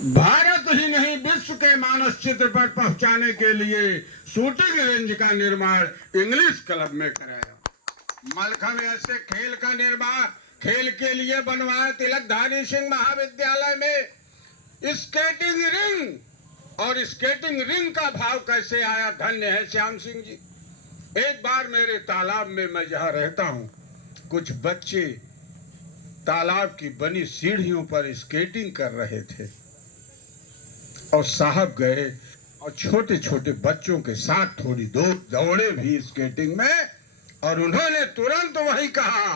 भारत ही नहीं विश्व के मानचित्र पर पहुंचाने के लिए शूटिंग रेंज का निर्माण इंग्लिश क्लब में कराया। मलखम ऐसे खेल का निर्माण खेल के लिए बनवाया तिलकधारी सिंह महाविद्यालय में स्केटिंग रिंग। और स्केटिंग रिंग का भाव कैसे आया, धन्य है श्याम सिंह जी। एक बार मेरे तालाब में, मैं जहाँ रहता हूँ, कुछ बच्चे तालाब की बनी सीढ़ियों पर स्केटिंग कर रहे थे और साहब गए और छोटे छोटे बच्चों के साथ थोड़ी दूर दौड़े भी स्केटिंग में, और उन्होंने तुरंत वही कहा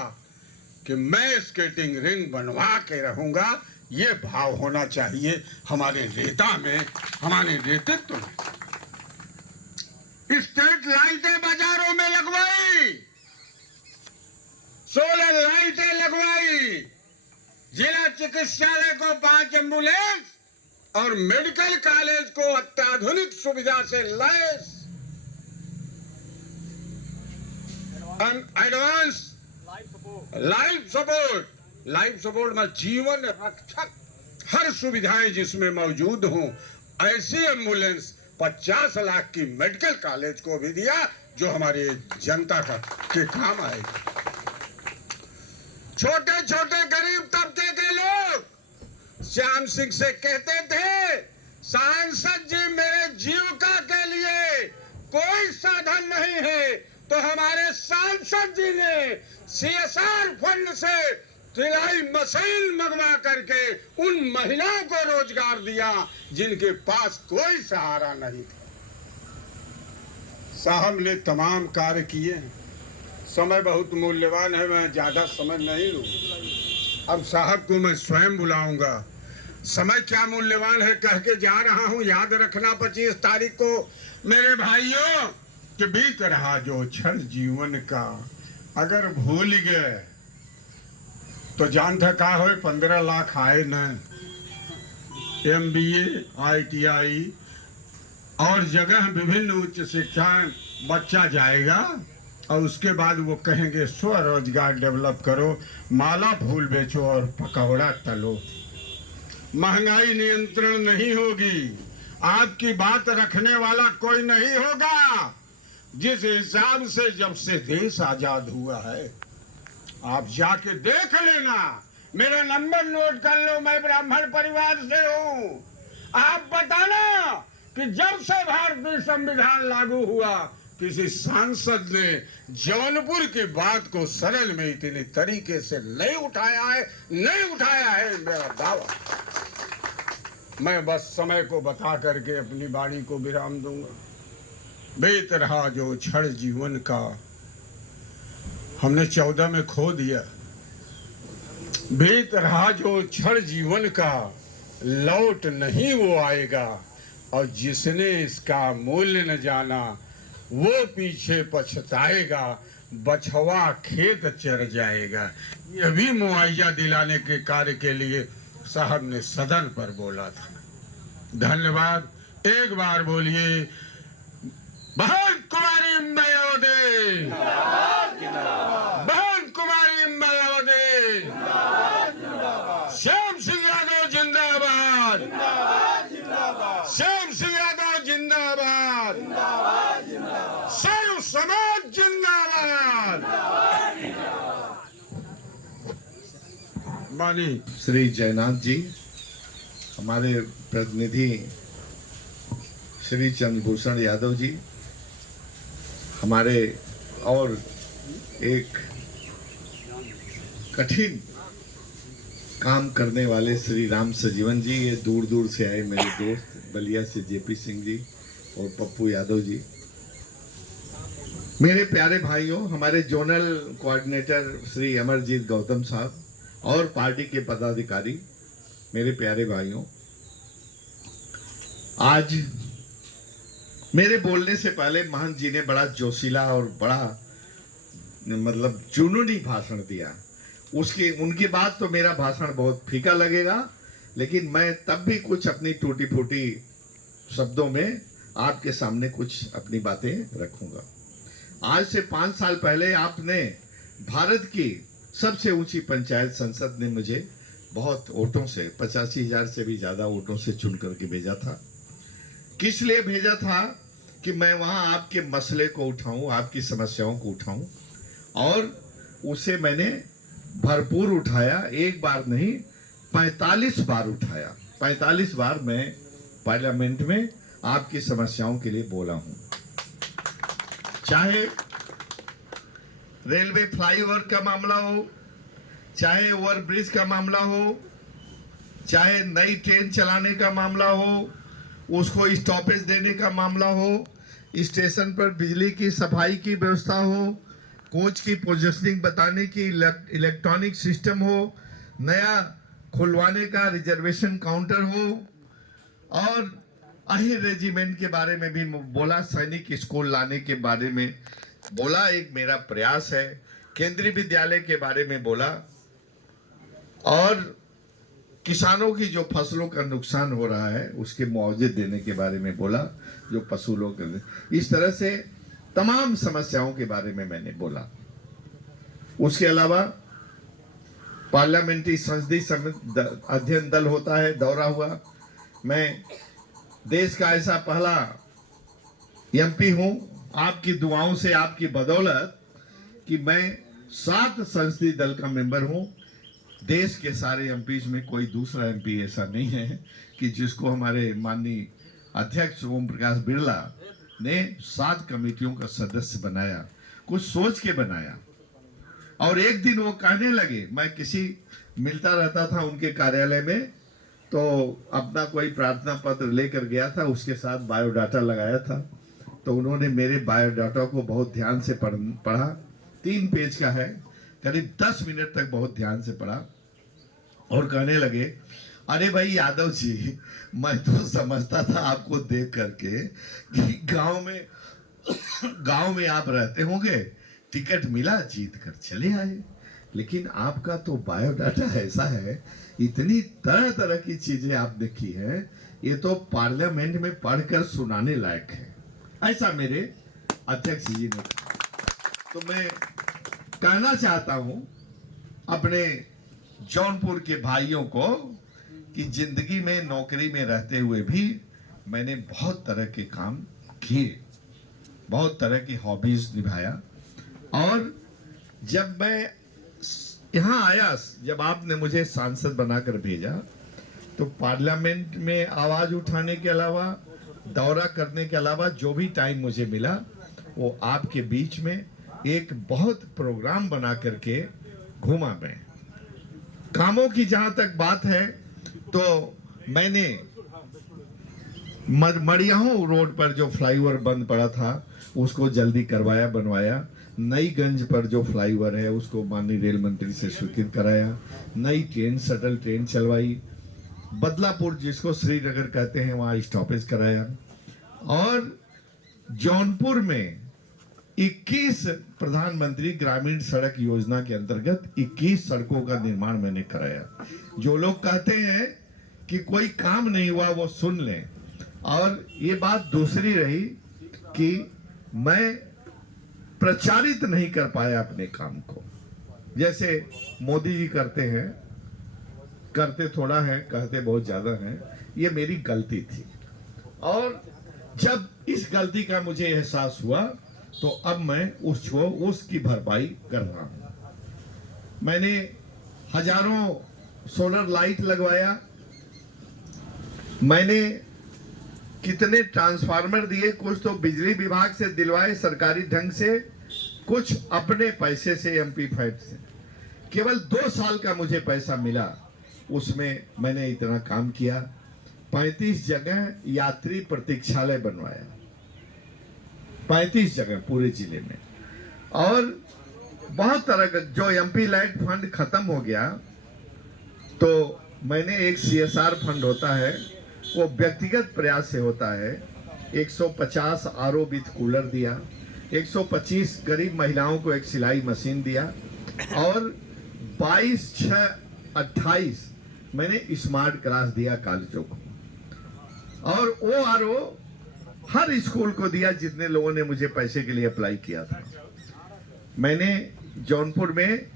कि मैं स्केटिंग रिंग बनवा के रहूंगा। ये भाव होना चाहिए हमारे नेता में, हमारे नेतृत्व में। स्ट्रीट लाइटें बाजारों में लगवाई, सोलर लाइटें लगवाई, जिला चिकित्सालय को 5 एम्बुलेंस और मेडिकल कॉलेज को अत्याधुनिक सुविधा से लैस एडवांस लाइफ सपोर्ट में जीवन रक्षक हर सुविधाएं जिसमें मौजूद हों, ऐसी एम्बुलेंस 50 लाख की मेडिकल कॉलेज को भी दिया जो हमारे जनता का के काम आएगी। छोटे छोटे गरीब तबके के लोग श्याम सिंह से कहते थे, सांसद जी मेरे जीविका के लिए कोई साधन नहीं है, तो हमारे सांसद जी ने CSR फंड से सिलाई मशीन मंगवा करके उन महिलाओं को रोजगार दिया जिनके पास कोई सहारा नहीं था। साहब ने तमाम कार्य किए। समय बहुत मूल्यवान है, मैं ज्यादा समय नहीं लूं। अब साहब को मैं स्वयं बुलाऊंगा। समय क्या मूल्यवान है कह के जा रहा हूं, याद रखना 25 तारीख को मेरे भाइयों कि बीत रहा जो क्षण जीवन का, अगर भूल गए तो जानता का हो 15 लाख आए न, MBA ITI और जगह विभिन्न उच्च शिक्षाएं बच्चा जाएगा और उसके बाद वो कहेंगे स्वरोजगार डेवलप करो, माला फूल बेचो और पकौड़ा तलो। महंगाई नियंत्रण नहीं होगी, आपकी बात रखने वाला कोई नहीं होगा। जिस हिसाब से जब से देश आजाद हुआ है, आप जाके देख लेना, मेरा नंबर नोट कर लो, मैं ब्राह्मण परिवार से हूँ। आप बताना कि जब से भारतीय संविधान लागू हुआ, किसी सांसद ने जौनपुर की बात को सरल में इतने तरीके से नहीं उठाया है, मेरा दावा। मैं बस समय को बता करके अपनी वाणी को विराम दूंगा। बीत रहा जो क्षण जीवन का, हमने 14 में खो दिया। बीत रहा जो क्षण जीवन का, लौट नहीं वो आएगा, और जिसने इसका मूल्य न जाना वो पीछे पछताएगा, बछवा खेत चर जाएगा। यह भी मुआवजा दिलाने के कार्य के लिए साहब ने सदन पर बोला था। धन्यवाद। एक बार बोलिए, बहन कुमारी मयोदय, बहन कुमारी मयोदय, श्याम सिंह यादव जिंदाबाद, श्याम सिंह यादव जिंदाबाद, सर्व समाज जिंदाबाद। मानी श्री जयनाथ जी, हमारे प्रतिनिधि श्री चंद्रभूषण यादव जी, हमारे और एक कठिन काम करने वाले श्री राम सजीवन जी, ये दूर दूर से आए मेरे दोस्त, बलिया से JP सिंह जी और पप्पू यादव जी, मेरे प्यारे भाइयों, हमारे जोनल कोऑर्डिनेटर श्री अमरजीत गौतम साहब और पार्टी के पदाधिकारी, मेरे प्यारे भाइयों, आज मेरे बोलने से पहले महंत जी ने बड़ा जोशीला और बड़ा मतलब जुनूनी भाषण दिया। उनकी बात तो मेरा भाषण बहुत फीका लगेगा, लेकिन मैं तब भी कुछ अपनी टूटी फूटी शब्दों में आपके सामने कुछ अपनी बातें रखूंगा। आज से 5 साल पहले आपने भारत की सबसे ऊंची पंचायत संसद ने मुझे बहुत वोटों से 85,000 से भी ज़्यादा वोटों से चुन करके भेजा था। किस लिए भेजा था कि मैं वहाँ आपके मसले को उठाऊं, आपकी समस्याओं को उठाऊं, और उसे मैंने भरपूर उठाया। एक बार नहीं, 45 बार उठाया। 45 बार मैं पार्लियामेंट में आपकी समस्याओं के लिए बोला हूं। चाहे रेलवे फ्लाईओवर का मामला हो, चाहे ओवरब्रिज का मामला हो, चाहे नई ट्रेन चलाने का मामला हो, उसको स्टॉपेज देने का मामला हो, स्टेशन पर बिजली की सफाई की व्यवस्था हो, कोच की पोजीशनिंग बताने की इलेक्ट्रॉनिक सिस्टम हो, नया खुलवाने का रिजर्वेशन काउंटर हो, और अहिर रेजिमेंट के बारे में भी बोला, सैनिक स्कूल लाने के बारे में बोला, एक मेरा प्रयास है। केंद्रीय विद्यालय के बारे में बोला, और किसानों की जो फसलों का नुकसान हो रहा है उसके मुआवजे देने के बारे में बोला, जो पशु लोग, इस तरह से तमाम समस्याओं के बारे में मैंने बोला। उसके अलावा पार्लियामेंट्री संसदीय अध्ययन दल होता है, दौरा हुआ। मैं देश का ऐसा पहला एमपी हूं, आपकी दुआओं से, आपकी बदौलत, कि मैं 7 संसदीय दल का मेंबर हूं। देश के सारे एमपीज में कोई दूसरा एमपी ऐसा नहीं है कि जिसको हमारे माननीय अध्यक्ष ओम प्रकाश बिरला ने 7 कमेटियों का सदस्य बनाया, कुछ सोच के बनाया। और एक दिन वो कहने लगे, मैं किसी मिलता रहता था उनके कार्यालय में, तो अपना कोई प्रार्थना पत्र लेकर गया था, उसके साथ बायोडाटा लगाया था। तो उन्होंने मेरे बायोडाटा को बहुत ध्यान से पढ़ा, 3 पेज का है, करीब 10 मिनट तक बहुत ध्यान से पढ़ा, और कहने लगे, अरे भाई यादव जी, मैं तो समझता था आपको देख करके कि गांव में आप रहते होंगे, टिकट मिला, जीत कर चले आए, लेकिन आपका तो बायोडाटा ऐसा है, इतनी तरह तरह की चीजें आपने की है, ये तो पार्लियामेंट में पढ़कर सुनाने लायक है, ऐसा मेरे अध्यक्ष जी ने कहा। तो मैं कहना चाहता हूं अपने जौनपुर के भाइयों को कि जिंदगी में, नौकरी में रहते हुए भी मैंने बहुत तरह के काम किए, बहुत तरह की हॉबीज निभाया। और जब मैं यहाँ आया, जब आपने मुझे सांसद बनाकर भेजा, तो पार्लियामेंट में आवाज उठाने के अलावा, दौरा करने के अलावा, जो भी टाइम मुझे मिला, वो आपके बीच में एक बहुत प्रोग्राम बना करके घूमा मैं। कामों की जहां तक बात है, तो मैंने मड़ियाहू रोड पर जो फ्लाईओवर बंद पड़ा था उसको जल्दी करवाया, बनवाया। नईगंज पर जो फ्लाईओवर है उसको माननीय रेल मंत्री से स्वीकृत कराया। नई ट्रेन, शटल ट्रेन चलवाई। बदलापुर, जिसको श्रीनगर कहते हैं, वहां स्टॉपेज कराया। और जौनपुर में 21 प्रधानमंत्री ग्रामीण सड़क योजना के अंतर्गत 21 सड़कों का निर्माण मैंने कराया। जो लोग कहते हैं कि कोई काम नहीं हुआ, वो सुन लें। और ये बात दूसरी रही कि मैं प्रचारित नहीं कर पाया अपने काम को, जैसे मोदी जी करते हैं, करते थोड़ा है, कहते बहुत ज्यादा है। ये मेरी गलती थी, और जब इस गलती का मुझे एहसास हुआ, तो अब मैं उसकी भरपाई कर रहा हूं। मैंने हजारों सोलर लाइट लगवाया, मैंने कितने ट्रांसफार्मर दिए, कुछ तो बिजली विभाग से दिलवाए सरकारी ढंग से, कुछ अपने पैसे से, एमपी फंड से। केवल 2 साल का मुझे पैसा मिला, उसमें मैंने इतना काम किया। 35 जगह यात्री प्रतीक्षालय बनवाया, 35 जगह पूरे जिले में। और बहुत तरह का, जो एमपी लाइट फंड खत्म हो गया, तो मैंने एक सीएसआर फंड होता है, वो व्यक्तिगत प्रयास से होता है, 150 आरओ विथ कूलर दिया, 125 गरीब महिलाओं को एक सिलाई मशीन दिया, और 22/6/28 मैंने स्मार्ट क्लास दिया कॉलेजों को। और ओ आरओ हर स्कूल को दिया जितने लोगों ने मुझे पैसे के लिए अप्लाई किया था। मैंने जौनपुर में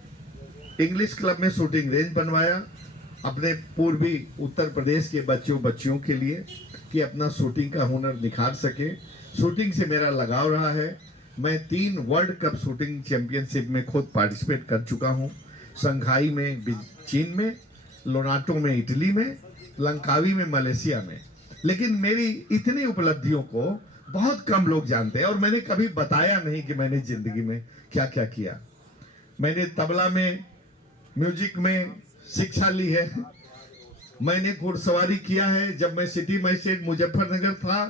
इंग्लिश क्लब में शूटिंग रेंज बनवाया, अपने पूर्वी उत्तर प्रदेश के बच्चियों के लिए कि अपना शूटिंग का हुनर निखार सके। शूटिंग से मेरा लगाव रहा है। मैं 3 वर्ल्ड कप शूटिंग चैंपियनशिप में खुद पार्टिसिपेट कर चुका हूँ। शंघाई में चीन में, लोनाटो में इटली में, लंकावी में मलेशिया में। लेकिन मेरी इतनी उपलब्धियों को बहुत कम लोग जानते हैं और मैंने कभी बताया नहीं कि मैंने जिंदगी में क्या क्या किया। मैंने तबला में, म्यूजिक में शिक्षा ली है। मैंने घुड़सवारी किया है। जब मैं सिटी मजिस्ट्रेट मुजफ्फरनगर था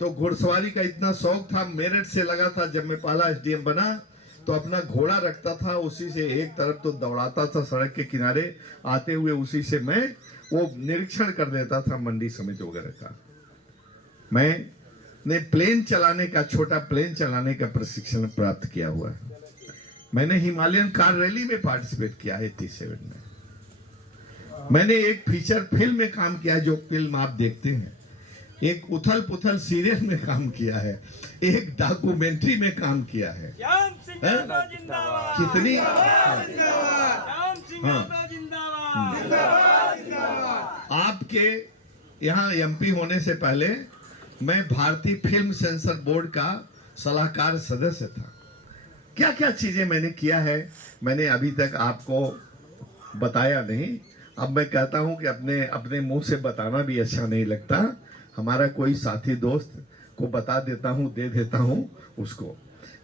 तो घुड़सवारी का इतना शौक था, मेरिट से लगा था। जब मैं पहला एसडीएम बना तो अपना घोड़ा रखता था, उसी से एक तरफ तो दौड़ाता था सड़क के किनारे आते हुए, उसी से मैं वो निरीक्षण कर देता था मंडी समिति वगैरह का। मैंने प्लेन चलाने का, छोटा प्लेन चलाने का प्रशिक्षण प्राप्त किया हुआ है। मैंने हिमालयन कार रैली में पार्टिसिपेट किया है 87 में। मैंने एक फीचर फिल्म में काम किया है, जो फिल्म आप देखते हैं। एक उथल पुथल सीरियल में काम किया है। एक डॉक्यूमेंट्री में काम किया है। कितनी आपके यहाँ एमपी होने से पहले मैं भारतीय फिल्म सेंसर बोर्ड का सलाहकार सदस्य था। क्या क्या चीजें मैंने किया है, मैंने अभी तक आपको बताया नहीं। अब मैं कहता हूं कि अपने मुंह से बताना भी अच्छा नहीं लगता। हमारा कोई साथी दोस्त को बता देता हूं, दे देता हूं उसको।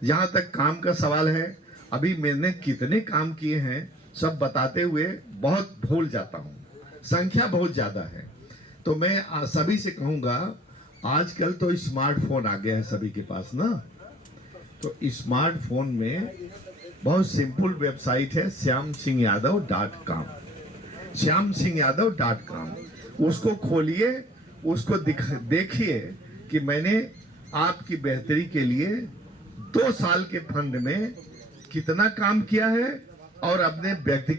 जहां तक काम का सवाल है, अभी मैंने कितने काम किए हैं सब बताते हुए बहुत भूल जाता हूं, संख्या बहुत ज्यादा है। तो मैं सभी से कहूंगा, आजकल तो स्मार्टफोन आ गया है सभी के पास ना, तो स्मार्टफोन में बहुत सिंपल वेबसाइट है श्यामसिंहयादव.com। श्यामसिंहयादव.com उसको खोलिए, उसको देखिए कि मैंने आपकी बेहतरी के लिए 2 साल के फंड में कितना काम किया है और अपने व्यक्तिगत